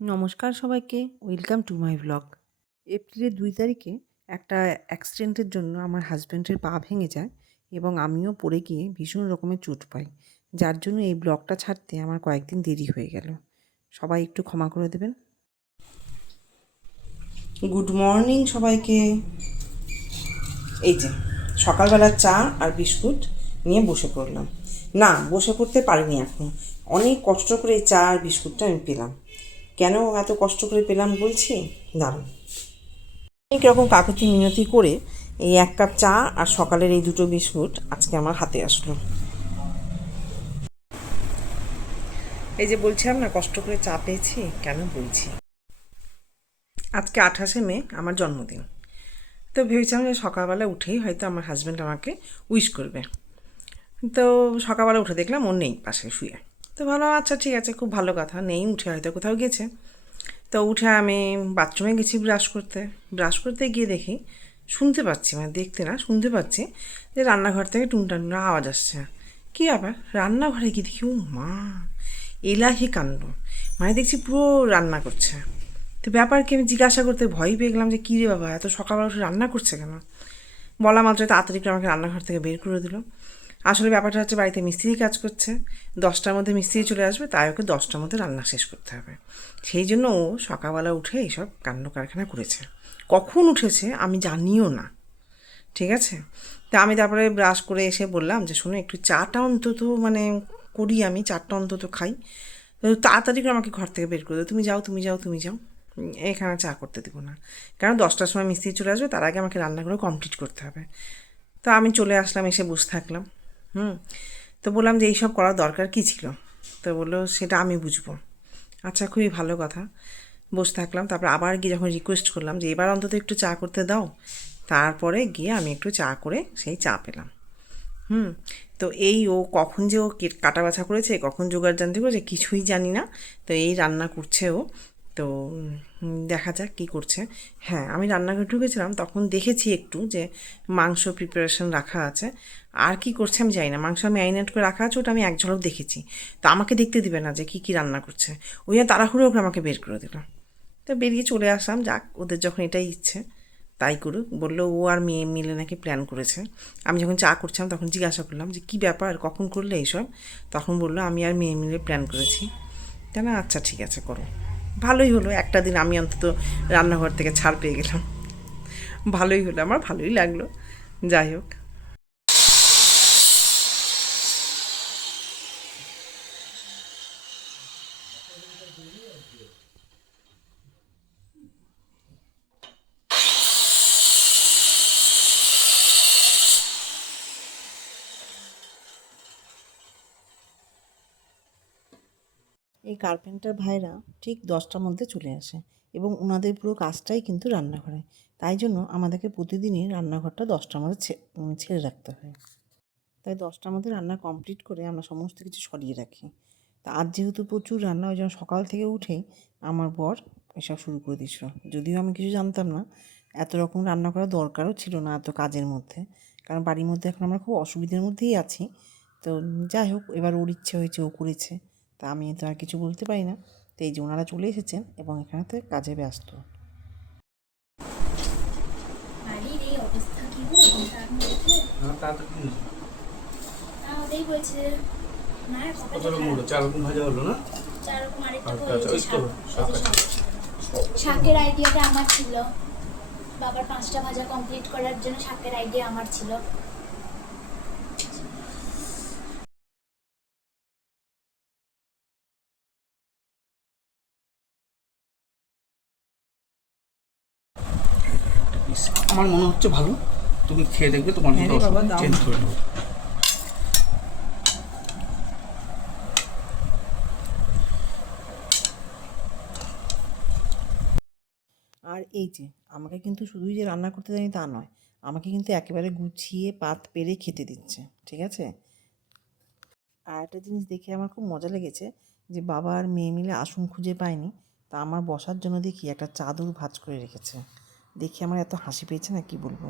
নমস্কার সবাইকে, welcome to my vlog. এপ্রিলের ২ তারিখে একটা অ্যাক্সিডেন্টের জন্য আমার হাজব্যান্ডের পা ভেঙে যায় এবং আমিও পড়ে গিয়ে ভীষণ রকমের চোট পাই। যার জন্য এই ব্লগটা ছাড়তে আমার কয়েকদিন দেরি হয়ে গেল। সবাই একটু ক্ষমা করে দেবেন। গুড মর্নিং সবাইকে। এই যে সকালবেলা চা আর বিস্কুট নিয়ে বসে পড়লাম। না, বসে পড়তে পারিনি এখন। অনেক কষ্ট করে এই চা আর বিস্কুটটা আমি পেলাম। কেন এত কষ্ট করে পেলাম বলছি, দাঁড়ান। অনেক রকম কাকুতি মিনতি করে এই ১ কাপ চা আর সকালের এই ২টো বিস্কুট আজকে আমার হাতে আসলো। এই যে বলছিলাম না কষ্ট করে চা পেয়েছি, কেন বলছি। আজকে ২৮শে মে আমার জন্মদিন। তো ভেবেছিলাম যে সকালবেলা উঠেই হয়তো আমার হাজব্যান্ড আমাকে উইশ করবে। তো সকালবেলা উঠে দেখলাম ও নেই পাশে শুয়ে। তো ভালো, আচ্ছা ঠিক আছে, খুব ভালো কথা, নেই, উঠে হয়তো কোথাও গেছে। তো উঠে আমি বাথরুমে গেছি ব্রাশ করতে গিয়ে দেখি, শুনতে পাচ্ছি, মানে দেখতে না, শুনতে পাচ্ছি যে রান্নাঘর থেকে টুনটান আওয়াজ আসছে। কী ব্যাপার, রান্নাঘরে গিয়ে দেখি ও মা, এলাহি কাণ্ড, মানে দেখছি পুরো রান্না করছে। তো ব্যাপারকে আমি জিজ্ঞাসা করতে ভয় পেয়ে গেলাম যে কী রে বাবা, এত সকালবেলা উঠে রান্না করছে কেন। বলা মাত্র তাড়াতাড়ি করে আমাকে রান্নাঘর থেকে বের করে দিল। আসলে ব্যাপারটা হচ্ছে বাড়িতে মিস্ত্রি কাজ করছে, ১০টার মধ্যে মিস্ত্রি চলে আসবে, তাই ওকে ১০টার মধ্যে রান্না শেষ করতে হবে। সেই জন্য ও সকালবেলা উঠে এইসব কাণ্ড কারখানা করেছে। কখন উঠেছে আমি জানিও না, ঠিক আছে। তা আমি তারপরে ব্রাশ করে এসে বললাম যে শোনো, একটু চাটা অন্তত মানে করি, আমি চাটা অন্তত খাই। তাড়াতাড়ি করে আমাকে ঘর থেকে বের করে দেবো, তুমি যাও, এখানে চা করতে দেবো না, কারণ ১০টার সময় মিস্ত্রি চলে আসবে, তার আগে আমাকে রান্নাগুলো কমপ্লিট করতে হবে। তো আমি চলে আসলাম, এসে বসে থাকলাম। তো বললাম যে এইসব করার দরকার কী ছিল। তো বললো সেটা আমি বুঝবো। আচ্ছা, খুবই ভালো কথা। বসে থাকলাম, তারপর আবার গিয়ে যখন রিকোয়েস্ট করলাম যে এবার অন্তত একটু চা করতে দাও, তারপরে গিয়ে আমি একটু চা করে সেই চা পেলাম। তো এই ও কখন যে ও কাটা বাছা করেছে, কখন জোগাড় জানতে করেছে কিছুই জানি না। তো এই রান্না করছে ও। তো দেখা যাক কী করছে। হ্যাঁ, আমি রান্নাঘরে ঢুকেছিলাম, তখন দেখেছি একটু যে মাংস প্রিপারেশন রাখা আছে। আর কি করছে আমি জানি না, মাংস ম্যারিনেট করে রাখা আছে, ওটা আমি এক ঝলক দেখেছি। তো আমাকে দেখতে দিবে না যে কী কী রান্না করছে, ওই জন্য তাড়াহুড়ো করে আমাকে বের করে দিল। তো বেরিয়ে চলে আসলাম, যাক, ওদের যখন এটাই ইচ্ছে তাই করুক। বললো ও আর মেয়ে মিলে নাকি প্ল্যান করেছে। আমি যখন চা করছিলাম তখন জিজ্ঞাসা করলাম যে কী ব্যাপার, কখন করলে এইসব। তখন বললো আমি আর মেয়ে মিলে প্ল্যান করেছি। তাই না, আচ্ছা ঠিক আছে, করো। ভালোই হলো, একটা দিন আমি অন্তত রান্নাঘর থেকে ছাড় পেয়ে গেলাম। ভালোই হলো, আমার ভালোই লাগলো। যাই হোক। এই কার্পেন্টার ভাইরা ঠিক 10টার মধ্যে চলে আসে এবং ওনাদের পুরো কাজটাই কিন্তু রান্নাঘরে। তাই জন্য আমাদেরকে প্রতিদিনই রান্নাঘরটা 10টার মধ্যে ছেড়ে রাখতে হয়। তাই 10টার মধ্যে রান্না কমপ্লিট করে আমরা সমস্ত কিছু সরিয়ে রাখি। তা আজ যেহেতু প্রচুর রান্না, ওই জন্য সকাল থেকে উঠেই আমার বর এসব শুরু করে দিয়েছিল। যদিও আমি কিছু জানতাম না, এত রকম রান্না করার দরকারও ছিল না এত কাজের মধ্যে, কারণ বাড়ির মধ্যে এখন আমরা খুব অসুবিধার মধ্যেই আছি। তো যাই হোক, এবার ওর ইচ্ছে হয়েছে, ও করেছে, তা আমি তো আর কিছু বলতে পারি না। তো এই যে ওনারা চলে এসেছেন এবং এখানেতে কাজে ব্যস্ত। বাড়ির এই অবস্থা কি গো, তার মধ্যে না ওটাই বলছে মায়ের কপালে খারাপ। 4 রকম ভাজা হলো না? 4 রকম আরেকটা তো আচ্ছা, হয়েছে, ওই তো শাক আছে। শাকের আইডিয়াটা আমার ছিল, বাবার 5টা ভাজা কমপ্লিট করার জন্য শাকের আইডিয়া আমার ছিল। আমার মনে হচ্ছে ভালো, তুমি খেয়ে দেখবে, তোমার হ্যাঁ রে বাবা, দাও। চেঞ্জ করে দেবো। আর এই যে আমাকে কিন্তু শুধুই যে রান্না করতে জানি তা নয়, আমাকে কিন্তু একেবারে গুছিয়ে পাত পেরে খেতে দিচ্ছে, ঠিক আছে। আর একটা জিনিস দেখে আমার খুব মজা লেগেছে যে বাবা আর মেয়ে মিলে আসন খুঁজে পায়নি, তা আমার বসার জন্য দেখি একটা চাদর ভাঁজ করে রেখেছে। দেখে আমার এত হাসি পেয়েছে না, কি বলবো।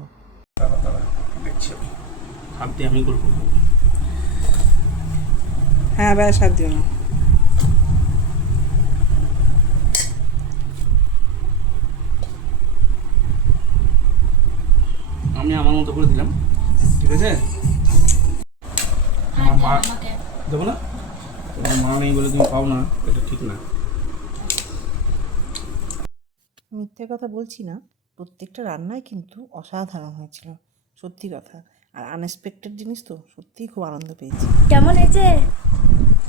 দেখছি আমি, হাত দিয়ে আমি করবো। হ্যাঁ ব্যাস, আর দিও না। বন্ধ করে দিলাম, ঠিক আছে? হ্যাঁ, মা দেন আমাকে। দেবো না, তোমার মা নেই বলে তুমি পাও না, এটা ঠিক না। মিথ্যে কথা বলছি না, প্রত্যেকটা রান্নাই কিন্তু অসাধারণ হয়েছিল, সত্যি কথা। আর আনএক্সপেক্টেড জিনিস তো সত্যিই খুব আনন্দ পেয়েছি। কেমন হয়েছে?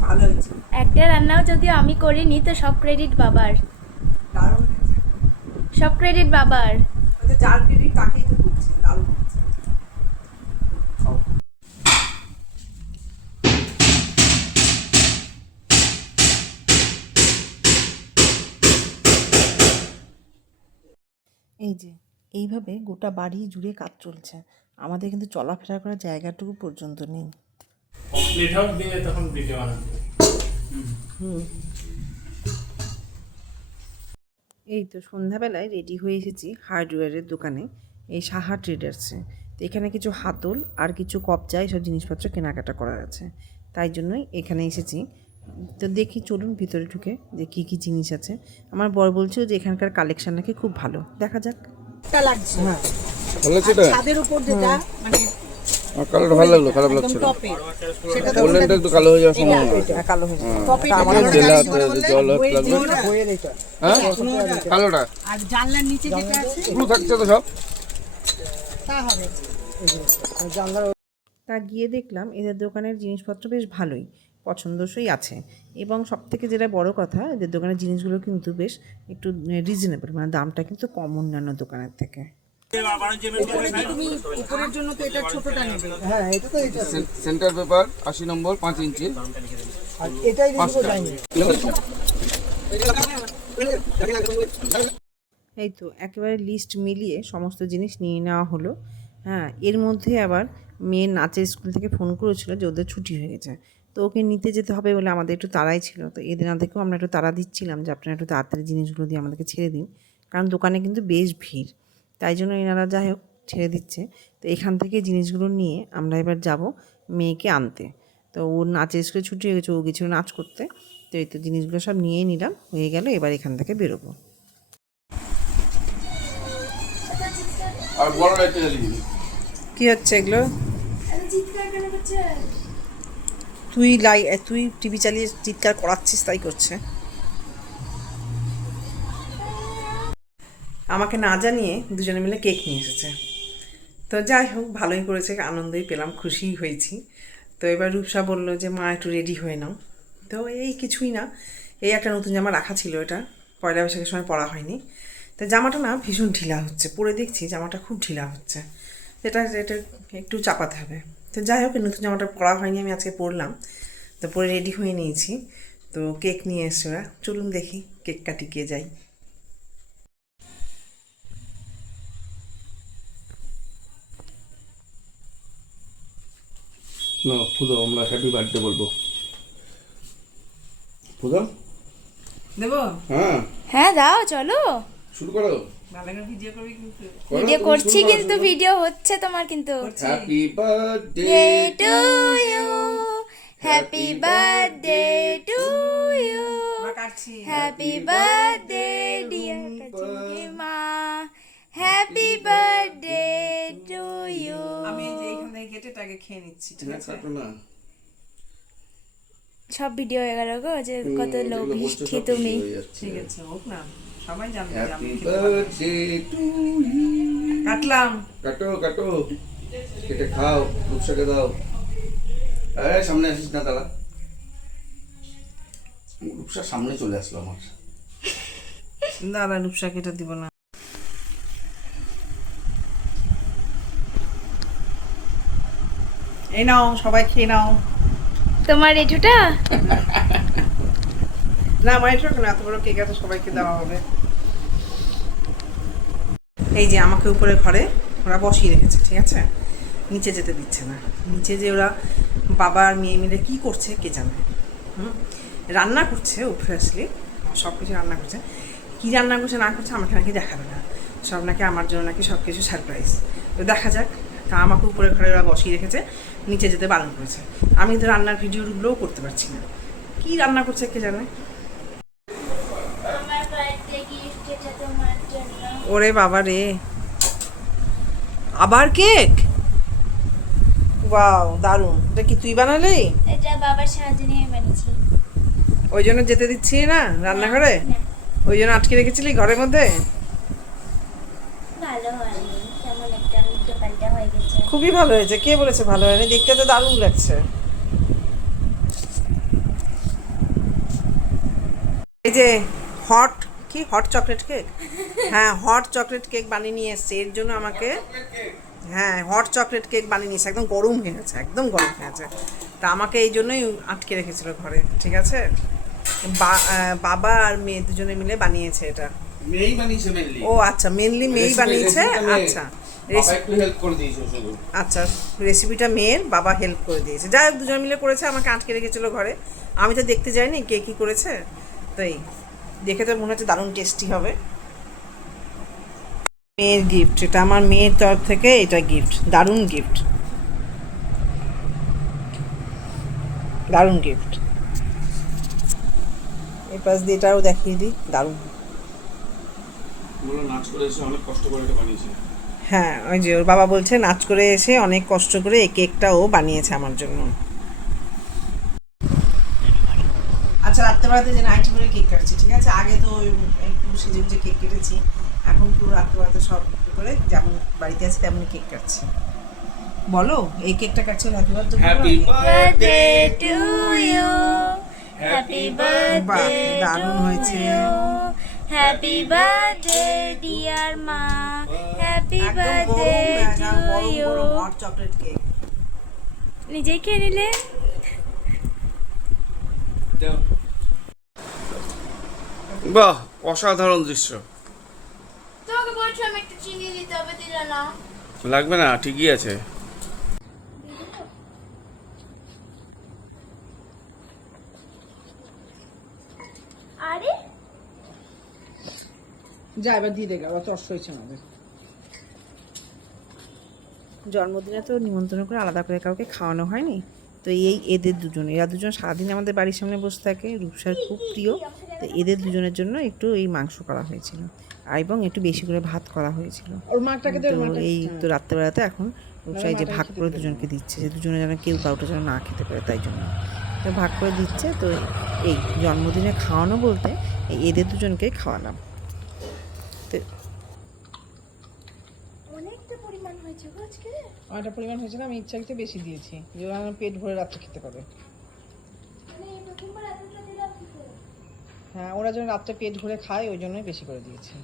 ভালো হয়েছে, একটা রান্নাও যদিও আমি করিনি, তো সব ক্রেডিট বাবার, দারুণ হয়েছে। সব ক্রেডিট বাবার। হয়তো যার ক্রেডিট তাকেই তো বলছি, দারুণ হয়েছে। খাও। এই যে এইভাবে গোটা বাড়ি জুড়ে কাজ চলছে, আমাদের কিন্তু চলাফেরা করার জায়গাটুকু পর্যন্ত নেই। প্লেট হাউস দিয়ে তখন ভিডিও বানাতে। এই তো সন্ধ্যাবেলায় রেডি হয়ে এসেছি হার্ডওয়্যারের দোকানে, এই সাহা ট্রেডার্সে। তো এখানে কিছু হাতল আর কিছু কবজা এইসব জিনিসপত্র কেনাকাটা করার আছে, তাই জন্যই এখানে এসেছি। তো দেখি চলুন ভিতরে ঢুকে যে কী কী জিনিস আছে। আমার বর বলছিল যে এখানকার কালেকশন নাকি খুব ভালো, দেখা যাক। লাগছে হ্যাঁ ভালো আছে এটা? ছাদের উপর যেটা মানে আমার কালোটা ভালো লাগলো, খারাপ লাগছে না। টপে সেটা গোল্ডেনটা একটু কালো হয়ে যাওয়ার সম্ভাবনা আছে। কালো হয়েছে। টপে আমাদের জেলা জল লাগবে। বইয়ের এটা হ্যাঁ কালোটা আর জানলার নিচে যেটা আছে পুরো থাকছে তো সব। তা হবে তা গিয়ে দেখলাম এদের দোকানের জিনিসপত্র বেশ ভালোই, পছন্দসই আছে। এবং সবথেকে যেটা বড় কথা, এদের দোকানের জিনিসগুলো কিন্তু বেশ একটু রিজনেবল, মানে দামটা কিন্তু কম অন্যান্য দোকানের থেকে। তুমি উপরের জন্য তো এটা ছোটটা নেবে সেন্টার পেপার 80 নম্বর 5 ইঞ্চি। আর এটাই এই তো একেবারে লিস্ট মিলিয়ে সমস্ত জিনিস নিয়ে নেওয়া হলো। হ্যাঁ, এর মধ্যে আবার মেয়ের নাচের স্কুল থেকে ফোন করেছিল যে ওদের ছুটি হয়ে গেছে, তো ওকে নিতে যেতে হবে বলে আমাদের একটু তাড়াই ছিল। তো এদিন থেকেও আমরা একটু তাড়া দিচ্ছিলাম যে আপনারা একটু তাড়াতাড়ি জিনিসগুলো দিয়ে আমাদেরকে ছেড়ে দিন, কারণ দোকানে কিন্তু বেশ ভিড়। তাই জন্য এনারা যাই হোক ছেড়ে দিচ্ছে। তো এখান থেকে জিনিসগুলো নিয়ে আমরা এবার যাব মেয়েকে আনতে। তো ওর নাচের স্কুলে ছুটি হয়ে গেছে, ও গেছিলো নাচ করতে। তো এই তো জিনিসগুলো সব নিয়ে নিলাম, হয়ে গেল, এবার এখান থেকে বেরোবো। আর বড় লাইটটা জ্বালিয়ে দিবি। কি হচ্ছে এগুলো? চিৎকার কেন করছে? তুই টিভি চালিয়ে চিৎকার করাচ্ছিস, তাই করছে। আমাকে না জানিয়ে দুজনে মিলে কেক নিয়ে এসেছে। তো যাই হোক, ভালোই করেছে, আনন্দই পেলাম, খুশিই হয়েছি। তো এবার রূপসা বললো যে মা একটু রেডি হয়ে নাও। তো এই কিছুই না, এই একটা নতুন জামা রাখা ছিল, এটা পয়লা বৈশাখের সময় পরা হয়নি। তো জামাটা না ভীষণ ঢিলা হচ্ছে, পরে দেখছি জামাটা খুব ঢিলা হচ্ছে, এটা এটা একটু চাপাতে হবে। তো যাই হোক, নতুন জামাটা পরা হয়নি, আমি আজকে পরলাম। তো পরে রেডি হয়ে নিয়েছি। তো কেক নিয়ে এসছে ওরা, চলুন দেখি কেক কাটি গিয়ে যাই। না ফুদো, আমরা হ্যাপি বার্থডে বলবো। ফুদো দেবো? হ্যাঁ হ্যাঁ দাও, চলো। শুরু করো। ভালো করে ভিডিও করবি কিন্তু। ভিডিও করছি, কিন্তু ভিডিও হচ্ছে তোমার কিন্তু। Happy birthday to you, happy birthday to you, আমরা কাটছি। হ্যাপি বার্থডে ডিয়ার কাকিমা, হ্যাপি বার্থডে টু ইউ। আমি এই যে এইখান থেকে কেটে এটাকে খেয়ে নিচ্ছি, ঠিক আছে? কাটো না। সব ভিডিও হয়ে গেল গো, যে কত যেগুলো লোভিষ্ঠি বলছো সব তুমি। হয়ে যাচ্ছে। ঠিক আছে, হোক না, সবাই জানবে যে আমি হ্যাপি খেতে ভালোবাসি। Birthday to you. কাটলাম। কাটো কাটো, কেটে খাও, রূপসাকে দাও। এই সামনে আসিস না, দাঁড়া। রূপসার সামনে চলে আসলো আমার। দাদা রূপসা কেটে দিব না। এই নাও, সবাই খেয়ে নাও। তোমার এটুটা না, আমার এটা না, এত বড় কেক আছে, সবাইকে দেওয়া হবে। এই যে আমাকে উপরে ঘরে ওরা বসিয়ে রেখেছে, ঠিক আছে? নিচে যেতে দিচ্ছে না। নিচে যে ওরা বাবা আর মেয়ে মিলে কী করছে কে জানে। রান্না করছে, অবভিয়াসলি সব কিছু রান্না করছে। কী রান্না করছে না করছে আমাকে নাকি দেখাবে না, সব নাকি আমার জন্য নাকি সব কিছু সারপ্রাইজ। তো দেখা যাক। তা আমাকে উপরে ঘরে ওরা বসিয়ে রেখেছে, নিচে যেতে বারণ করেছে। আমি তো রান্নার ভিডিওগুলোও করতে পারছি না, কী রান্না করছে কে জানে। আমার বার্থডে গিফট, এটা তোমার জন্য। ওরে বাবা রে, আবার কেক! ওয়াও, দারুণ। এটা কি তুই বানালি? এটা বাবার সাহায্য নিয়ে বানিয়েছি। ওই জন্য যেতে দিচ্ছি না রান্নাঘরে? না, ওই জন্য আটকে রেখেছিলি ঘরের মধ্যে? ভালো হয়নি, কেমন একটা উল্টো পাল্টা হয়ে গেছে। খুবই ভালো হয়েছে। কে বলেছে ভালো হয়নি? দেখতে তো দারুণ লাগছে। এই যে হট চকলেট কেক, হ্যাঁ হট চকলেট কেক বানিয়ে নিয়ে এসছে এর জন্য আমাকে। হ্যাঁ, হট চকলেট কেক বানিয়ে নিয়েছে, একদম গরম হয়ে গেছে, একদম গরম হয়ে গেছে। তা আমাকে এই জন্যই আটকে রেখেছিল ঘরে, ঠিক আছে? বাবা আর মেয়ে দুজনে মিলে বানিয়েছে এটা। মেয়েই বানিয়েছে মেনলি। ও আচ্ছা, মেনলি মেয়েই বানিয়েছে। আচ্ছা বাবা একটু হেল্প করে দিয়েছে শুধু। আচ্ছা, রেসিপিটা মেয়ের, বাবা হেল্প করে দিয়েছে। যাই হোক, দুজন মিলে করেছে, আমাকে আটকে রেখেছিল ঘরে। আমি তো দেখতে যাইনি কে কী করেছে। তাই দেখে তো মনে হচ্ছে দারুণ টেস্টি হবে। মেয়ের গিফট এটা, আমার মেয়ের তরফ থেকে এটা গিফট, দারুণ গিফট, দারুণ গিফট। এই পাশ দিয়ে এটাও দেখিয়ে দিই, দারুণ। বলো নাচ করে এসে অনেক কষ্ট করে এটা বানিয়েছে। হ্যাঁ, ওই যে ওর বাবা বলছে নাচ করে এসে অনেক কষ্ট করে এই কেকটা ও বানিয়েছে আমার জন্য। আচ্ছা, রাত্রেবেলাতে যে নাইটি করে কেক কাটছি, ঠিক আছে? আগে তো একটু সেজে গুজে কেক কেটেছি, এখন পুরো রাত্রেবেলাতে সব করে যেমন বাড়িতে আছে তেমনই কেক কাটছি। বলো, এই কেকটা কাটছি happy birthday. Happy birthday to you, happy birthday দারুণ হয়েছে। হ্যাপি বার্থডে ডিয়ার মা, happy birthday to you. Hot chocolate cake. নিজেই খেয়ে নিলে। বাহ, অসাধারণ দৃশ্য। তোমাকে বলছিলাম একটু চিনি দিতে হবে, দিলে না। লাগবে না, ঠিকই আছে। আরে যা, এবার দিয়ে দেখ, আবার তর্স হয়েছে আমাদের। জন্মদিনে তো নিমন্ত্রণ করে আলাদা করে কাউকে খাওয়ানো হয়নি, তো এদের এরা দুজন সারাদিন আমাদের বাড়ির সামনে বসে থাকে, রূপসার খুব প্রিয়। তো এদের দুজনের জন্য একটু এই মাংস করা হয়েছিল, আর এবং একটু বেশি করে ভাত করা হয়েছিল। তো এই তো রাত্রেবেলাতে এখন রূপসা এই যে ভাগ করে দুজনকে দিচ্ছে, যে দুজনে যেন কেউ কাউটা যেন না খেতে পারে, তাই জন্য তো ভাগ করে দিচ্ছে। তো এই জন্মদিনে খাওয়ানো বলতে এদের দুজনকে খাওয়ালাম। তো অনেকটা পরিমাণ হয়েছে গো আজকে। অনেকটা পরিমাণ হয়েছে না, আমি ইচ্ছাকৃত বেশি দিয়েছি, যে ওরা আমার পেট ভরে রাত্রে খেতে পারে। মানে প্রথমবার এতটা দিলাম কি করে? হ্যাঁ, ওরা যেন রাত্রে পেট ভরে খায়, ওই জন্যই বেশি করে দিয়েছি।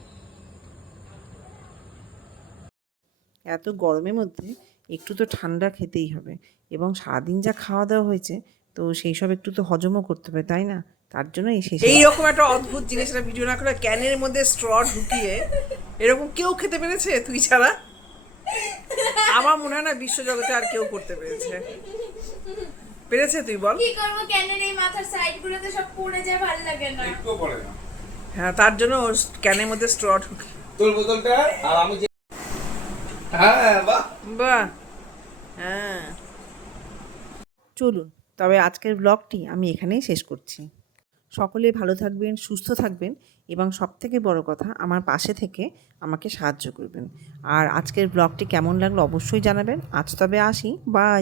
এত গরমের মধ্যে একটু তো ঠান্ডা খেতেই হবে, এবং সারাদিন যা খাওয়া দাওয়া হয়েছে, তো সেই সব একটু তো হজমও করতে হবে, তাই না? তার জন্য এইরকম একটা অদ্ভুত জিনিস, একটা ভিডিও না করে ক্যানের মধ্যে স্ট্র ঢুকিয়ে এরকম কেউ খেতে পেরেছে তুই ছাড়া? আমার মনে হয় না বিশ্বজগতে আর কেউ করতে পেরেছে। পেরেছে তুই বল? কি করব, ক্যানের এই মাথার সাইড গুলোতে সব পড়ে যায়, ভালো লাগে না। একটু পড়ে না। হ্যাঁ, তার জন্য ওর ক্যানের মধ্যে স্ট্র ঢুকি। তোর বোতলটা আর আমি যে হ্যাঁ, বাহ বাহ, হ্যাঁ। চলুন, তবে আজকের ব্লগটি আমি এখানেই শেষ করছি। সকলে ভালো থাকবেন, সুস্থ থাকবেন, এবং সবথেকে বড় কথা, আমার পাশে থেকে আমাকে সাহায্য করবেন। আর আজকের ব্লগটি কেমন লাগলো অবশ্যই জানাবেন। আজ তবে আসি, বাই।